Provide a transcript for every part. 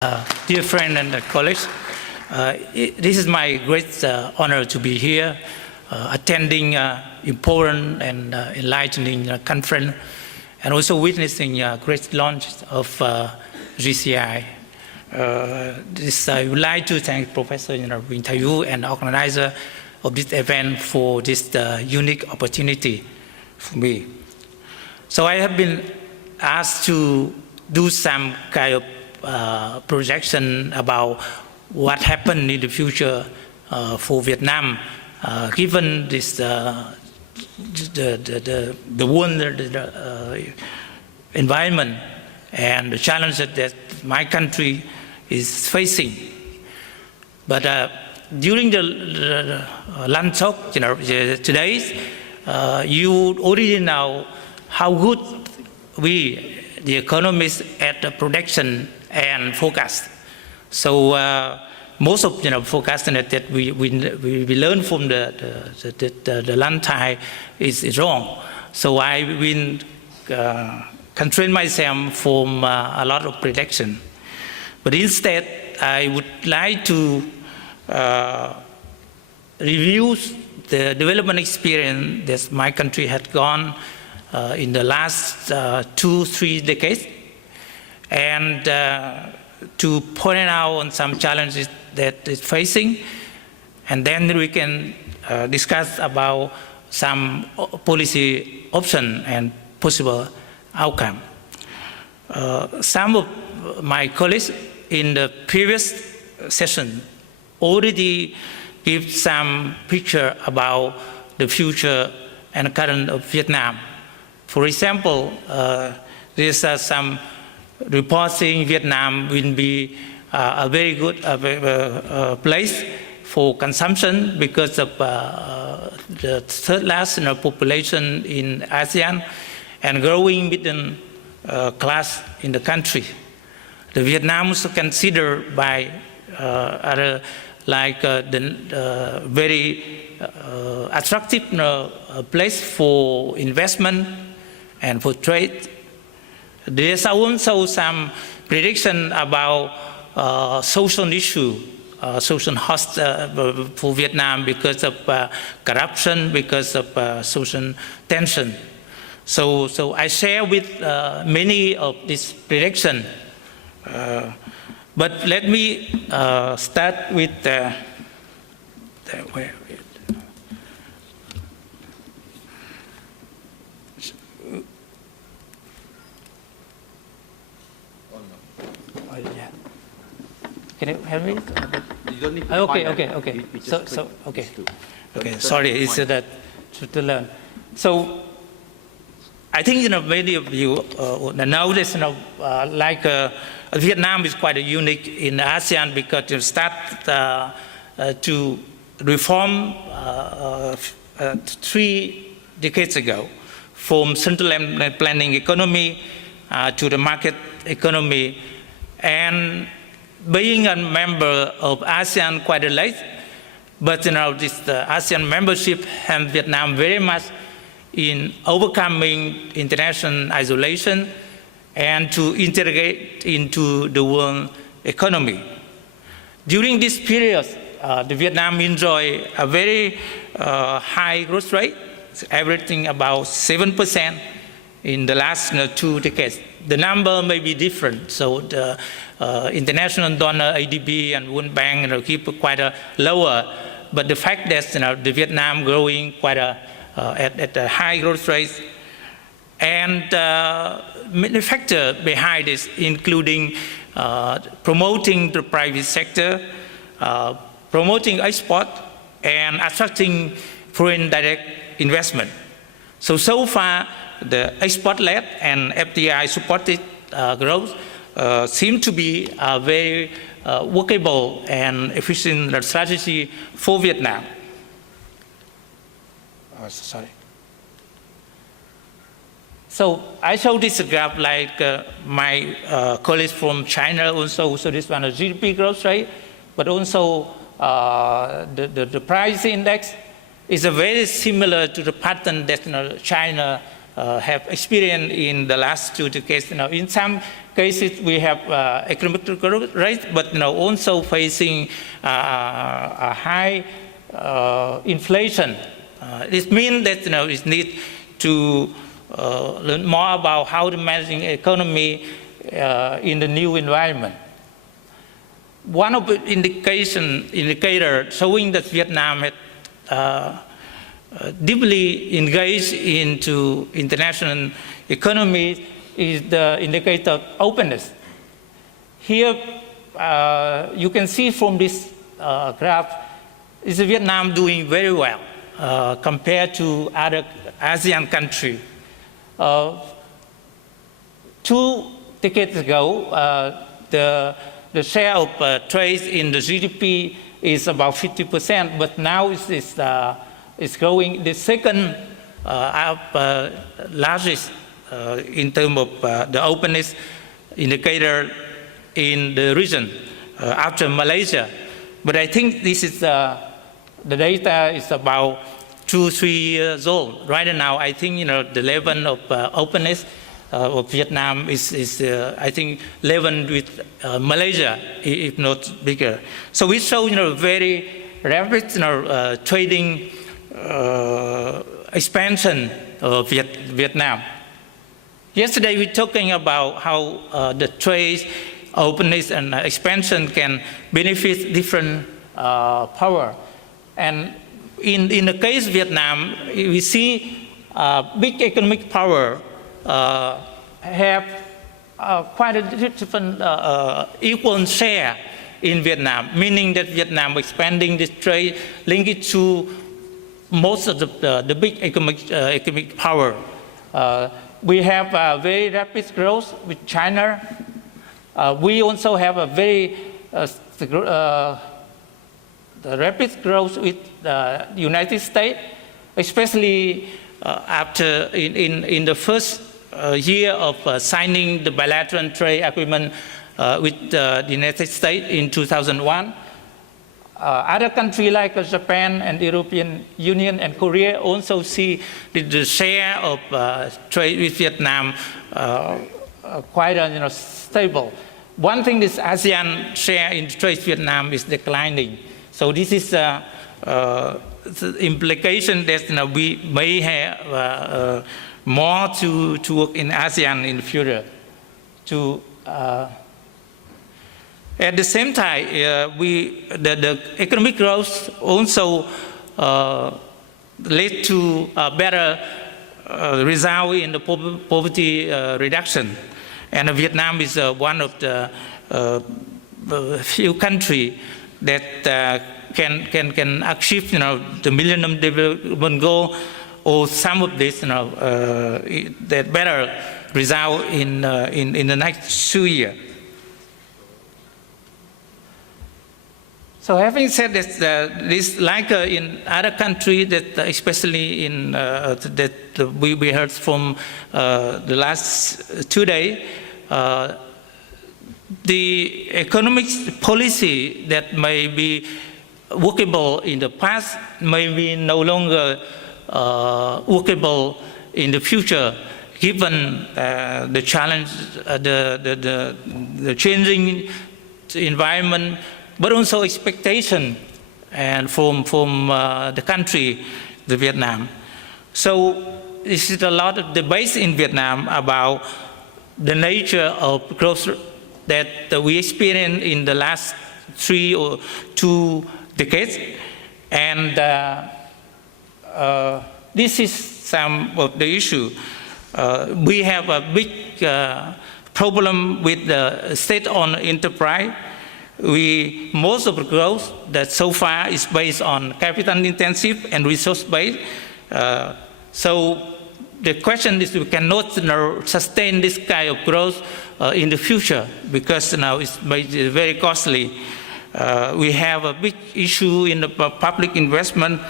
Dear friend and colleagues, this is my great honor to be here, attending important and enlightening conference, and also witnessing great launch of JCI. I would like to thank Professor Dr Vu and organizer of this event for this unique opportunity for me. So I have been asked to do some kind of projection about what happened in the future for Vietnam, given this the world environment and the challenges that my country is facing. But during the lunch talk, today, you already know how good we, the economists, at the projection and forecast. So most of forecasting that we learn from the lunch time is wrong. So I will constrain myself from a lot of prediction. But instead, I would like to review the development experience that my country had gone in the last 2-3 decades, and to point out on some challenges that it's facing, and then we can discuss about some policy option and possible outcome. Some of my colleagues in the previous session already give some picture about the future and current of Vietnam. For example, there's some reporting Vietnam will be a very good place for consumption because of the third largest population in ASEAN and growing middle class in the country. The Vietnam is considered by other like the very attractive place for investment and for trade. There's also some prediction about social issue, social host for Vietnam because of corruption, because of social tension. So I share with many of these predictions. But let me start with Can you help me? You don't need to okay. Okay. Sorry, it's that to learn. So I think many of you know this. Like Vietnam is quite unique in ASEAN because you start to reform 3 decades ago, from central planning economy to the market economy, and being a member of ASEAN quite late, but this ASEAN membership helped Vietnam very much in overcoming international isolation and to integrate into the world economy. During this period, the Vietnam enjoyed a very high growth rate, averaging about 7% in the last 2 decades. The number may be different, so the international donor ADB and World Bank keep quite lower, but the fact that the Vietnam growing quite at a high growth rate, and many factors behind this, including promoting the private sector, promoting export, and attracting foreign direct investment. So far, the export-led and FDI-supported growth seem to be a very workable and efficient strategy for Vietnam. Sorry. So I show this graph like my colleagues from China also. So this one is GDP growth rate, but also the price index is very similar to the pattern that China have experienced in the last 2 decades. In some cases we have economic growth rate, but also facing a high inflation. It means that it needs to learn more about how to manage the economy in the new environment. One of the indicators showing that Vietnam had deeply engaged into international economy is the indicator of openness. Here, you can see from this graph, is Vietnam doing very well compared to other ASEAN countries. 2 decades ago, the share of trade in the GDP is about 50%, but now it's growing. The second largest in terms of the openness indicator in the region after Malaysia. But I think this is the data is about 2-3 years old. Right now, I think the level of openness of Vietnam is I think level with Malaysia, if not bigger. So we show very rapid trading expansion of Vietnam. Yesterday we were talking about how the trade openness and expansion can benefit different power. And in the case of Vietnam, we see big economic power have quite a different equal share in Vietnam, meaning that Vietnam expanding this trade linked to most of the big economic power. We have very rapid growth with China. We also have a very rapid growth with the United States, especially after in the first year of signing the bilateral trade agreement with the United States in 2001. Other countries like Japan and the European Union and Korea also see the share of trade with Vietnam quite stable. One thing is ASEAN share in trade with Vietnam is declining. So this is the implication that we may have more to work in ASEAN in the future. At the same time, the economic growth also led to a better result in the poverty reduction. And Vietnam is one of the few countries that can achieve the Millennium Development Goal, or some of this that better result in the next 2 years. So having said this, this like in other countries, that especially in that we heard from the last 2 days, the economic policy that may be workable in the past may be no longer workable in the future, given the challenge, the changing environment, but also expectation and from the country, the Vietnam. So this is a lot of debate in Vietnam about the nature of growth that we experienced in the last 3 or 2 decades, and this is some of the issue. We have a big problem with the state-owned enterprise. Most of the growth that so far is based on capital intensive and resource based. So the question is, we cannot sustain this kind of growth in the future, because now it's very costly. We have a big issue in the public investment,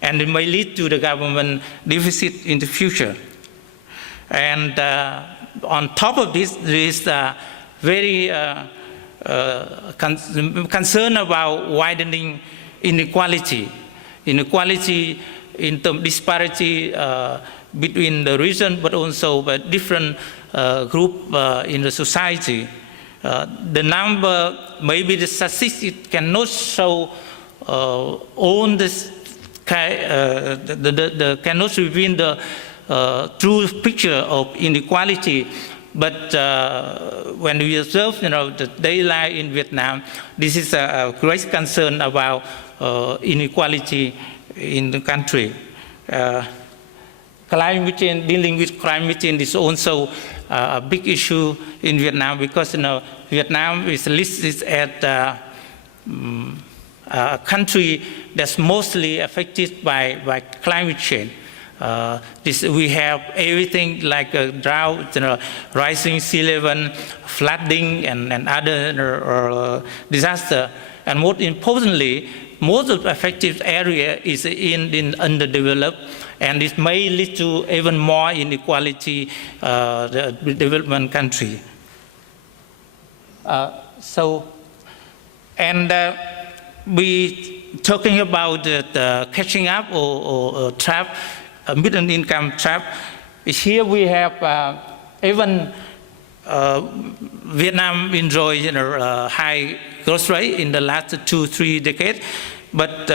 and it may lead to the government deficit in the future. And on top of this, there is very concern about widening inequality in terms of disparity between the region, but also by different group in the society. The number, maybe the statistics cannot show all this, cannot reveal the true picture of inequality. But when we observe, the daily life in Vietnam, this is a great concern about inequality in the country. Climate change, dealing with climate change is also a big issue in Vietnam, because Vietnam is listed as a country that's mostly affected by climate change. We have everything like a drought, rising sea level, flooding, and other disaster. And most importantly, most of the affected area is in underdeveloped, and it may lead to even more inequality the development country. We talking about the catching up or trap, middle income trap. Here we have even Vietnam enjoys high growth rate in the last 2-3 decades, but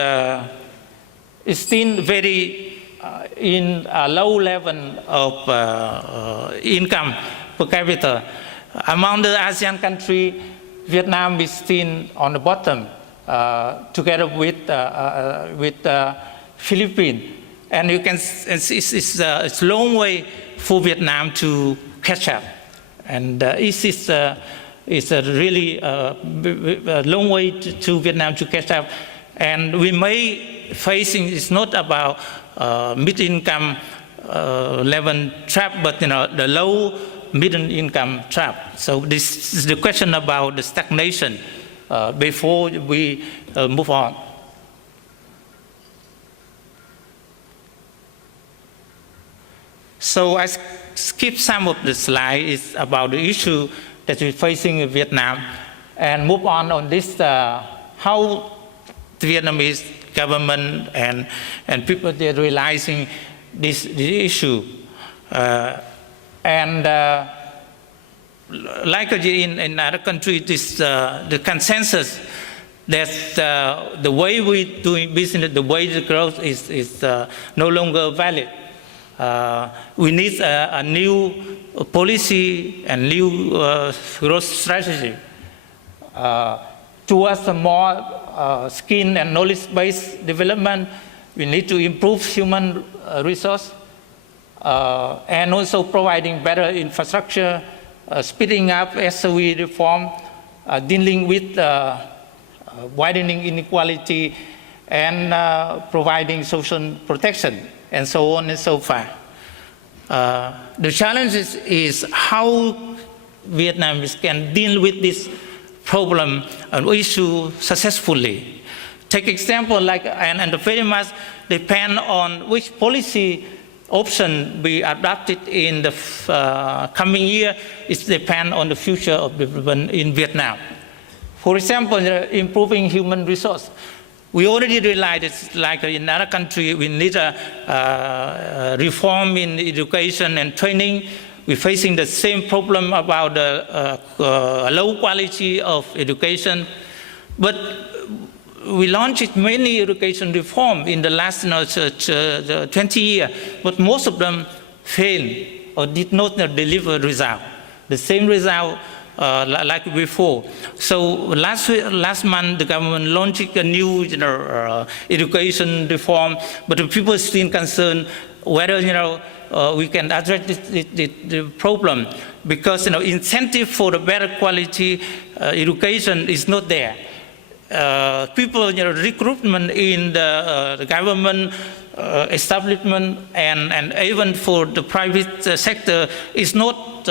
it's still very in a low level of income per capita. Among the ASEAN countries, Vietnam is still on the bottom, together with Philippines. And you can see it's a long way for Vietnam to catch up. And it's a really long way to Vietnam to catch up. And we may facing, it's not about mid-income level trap, but the low middle income trap. So this is the question about the stagnation before we move on. So I skip some of the slides about the issue that we're facing in Vietnam, and move on this, how the Vietnamese government and people, they're realizing this issue. Like in other countries, the consensus that the way we doing business, the way the growth is no longer valid. We need a new policy and new growth strategy towards a more skill and knowledge-based development. We need to improve human resource and also providing better infrastructure, speeding up SOE reform, dealing with widening inequality, and providing social protection, and so on and so forth. The challenge is how Vietnamese can deal with this problem and issue successfully. Take example like, and very much depend on which policy option be adopted in the coming year. It depends on the future of development in Vietnam. For example, improving human resource. We already realized it's like in another country, we need a reform in education and training. We're facing the same problem about the low quality of education. But we launched many education reform in the last 20 years, but most of them failed or did not deliver result. The same result like before. So last month, the government launched a new education reform, but the people are still concerned whether we can address the problem, because incentive for the better quality education is not there. People recruitment in the government establishment and even for the private sector is not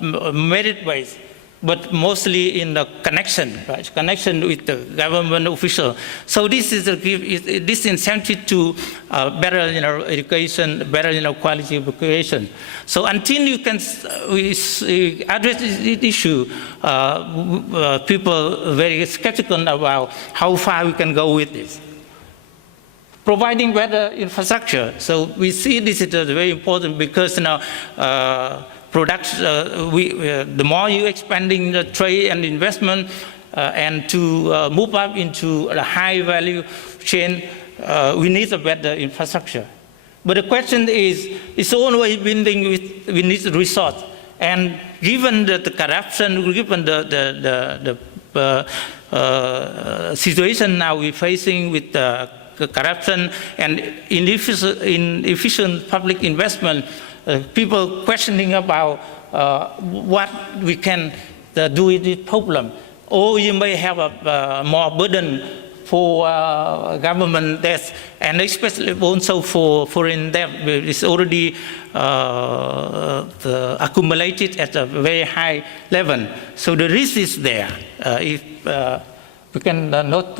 merit-based, but mostly in the connection, right? Connection with the government official. So this is this incentive to better education, better quality of education. So until you can address this issue, people are very skeptical about how far we can go with this. providing better infrastructure. So we see this is very important because the more you expanding the trade and investment and to move up into a high value chain, we need a better infrastructure. But the question is, it's always building we need resource. And given the corruption, given the situation now we're facing with corruption and inefficient public investment, people questioning about what we can do with this problem. Or you may have a more burden for government debt, and especially also for foreign debt. It's already accumulated at a very high level. So the risk is there if we can not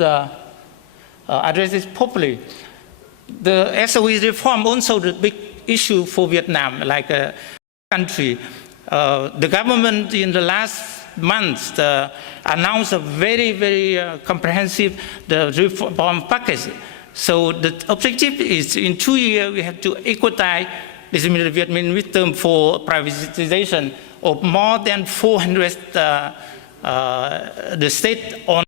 address it properly. The SOE reform also the big issue for Vietnam, like a country. The government in the last months announced a very, very comprehensive reform package. So the objective is in 2 years we have to equitize this Vietnamese term for privatization of more than 400 the state on.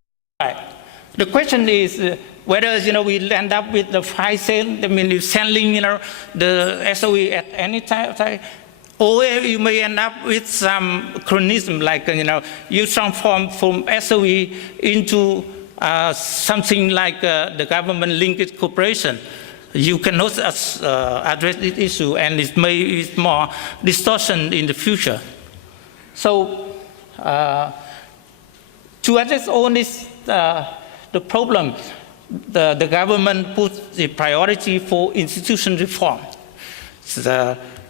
The question is whether we end up with the fire sale, I mean selling the SOE at any time. Or you may end up with some chronism, like you transform from SOE into something like the government-linked corporation. You cannot address this issue, and it may be more distortion in the future. So, to address all this, the problem, the government puts the priority for institution reform.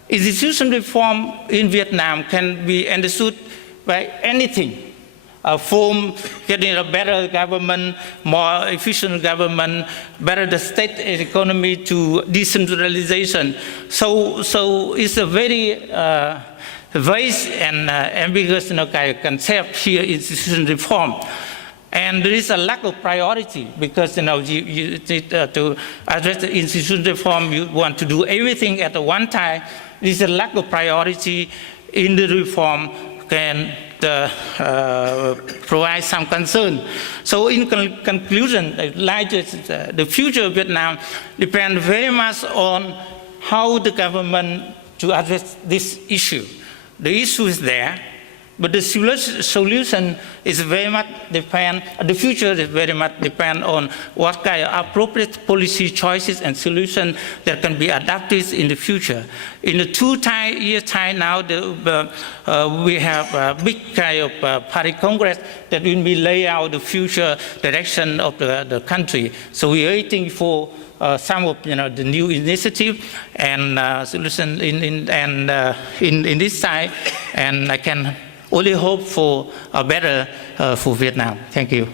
Institution reform in Vietnam can be understood by anything, from getting a better government, more efficient government, better the state economy to decentralization. So it's a very vague and ambiguous concept here, institution reform. And there is a lack of priority because you need to address the institution reform, you want to do everything at one time. There is a lack of priority in the reform can provide some concern. So in conclusion, the future of Vietnam depends very much on how the government to address this issue. The issue is there, but the solution is very much depend. The future is very much depend on what kind of appropriate policy choices and solutions that can be adapted in the future. In the 2 years time now, we have a big kind of party congress that will be lay out the future direction of the country. So we are waiting for some of the new initiative and solution in this side, and I can only hope for a better for Vietnam. Thank you.